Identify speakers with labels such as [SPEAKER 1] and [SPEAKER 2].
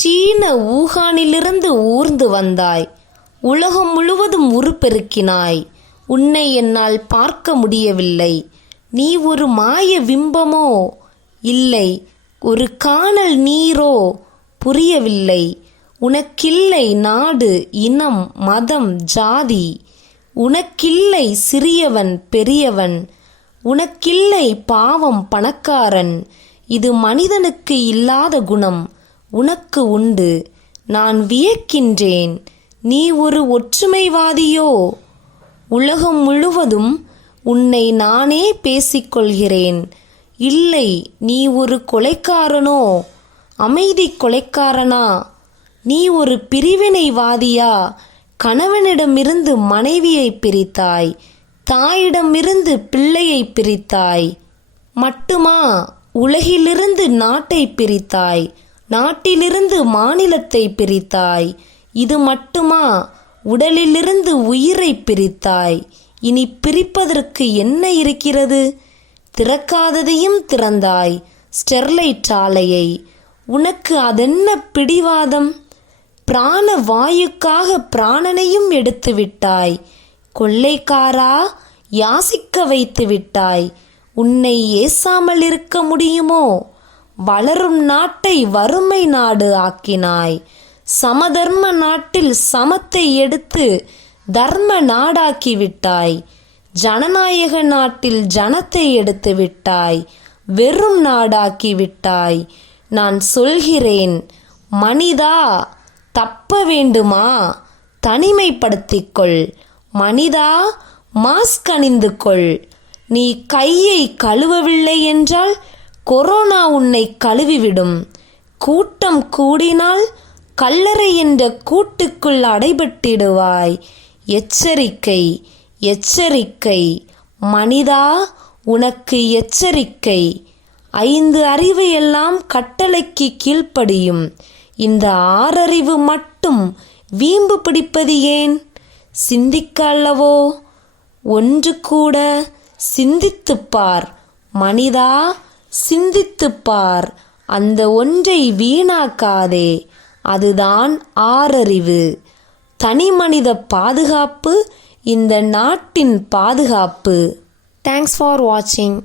[SPEAKER 1] சீன ஊகானிலிருந்து ஊர்ந்து வந்தாய். உலகம் முழுவதும் உருப்பெருக்கினாய். உன்னை என்னால் பார்க்க முடியவில்லை. நீ ஒரு மாய பிம்பமோ? இல்லை. ஒரு காணல் நீரோ? புரியவில்லை. உனக்கில்லை நாடு இனம் மதம் ஜாதி. உனக்கில்லை சிறியவன் பெரியவன். உனக்கில்லை பாவம் பணக்காரன். இது மனிதனுக்கு இல்லாத குணம். உனக்கு உண்டு. நான் வியக்கின்றேன். நீ ஒரு ஒற்றுமைவாதியோ? உலகம் முழுவதும் உன்னை நானே பேசிக்கொள்கிறேன். இல்லை நீ ஒரு கொலைக்காரனோ? அமைதி கொலைக்காரனா? நீ ஒரு பிரிவினைவாதியா? கணவனிடமிருந்து மனைவியை பிரித்தாய். தாயிடமிருந்து பிள்ளையை பிரித்தாய். மட்டுமா? உலகிலிருந்து நாட்டை பிரித்தாய். நாட்டிலிருந்து மாநிலத்தை பிரித்தாய். இது மட்டுமா? உடலிலிருந்து உயிரை பிரித்தாய். இனி பிரிப்பதற்கு என்ன இருக்கிறது? திறக்காததையும் திறந்தாய் ஸ்டெர்லைட் ஆலையை. உனக்கு அதென்ன பிடிவாதம்? பிராண வாயுக்காக பிராணனையும் எடுத்து விட்டாய். கொள்ளைக்காரா? யாசிக்க வைத்து விட்டாய். உன்னை ஏசாமல் இருக்க முடியுமோ? வளரும் நாட்டை வறுமை நாடு ஆக்கினாய். சமதர்ம நாட்டில் சமத்தை எடுத்து தர்ம நாடாக்கி விட்டாய். ஜனநாயக நாட்டில் ஜனத்தை எடுத்து விட்டாய். வெறும் நாடாக்கி விட்டாய். நான் சொல்கிறேன் மனிதா தப்ப வேண்டுமா? தனிமைப்படுத்திக்கொள் மனிதா மாஸ்க் அணிந்து கொள். நீ கையை கழுவவில்லை என்றால் கொரோனா உன்னை கழுவிவிடும். கூட்டம் கூடினால் கல்லறை என்ற கூட்டுக்குள் அடைபட்டிடுவாய். எச்சரிக்கை எச்சரிக்கை. மனிதா உனக்கு எச்சரிக்கை. ஐந்து அறிவு எல்லாம் கட்டளைக்கு கீழ்ப்படியும். இந்த ஆறறிவு மட்டும் வீம்பு பிடிப்பது ஏன்? சிந்திக்க அல்லவோ? ஒன்று கூட சிந்தித்துப் பார். மனிதா சிந்தித்துப்பார். அந்த ஒன்றை வீணாக்காதே அதுதான் ஆறறிவு. தனிமனித பாதுகாப்பு இந்த நாட்டின் பாதுகாப்பு.
[SPEAKER 2] தேங்க்ஸ் ஃபார் வாட்சிங்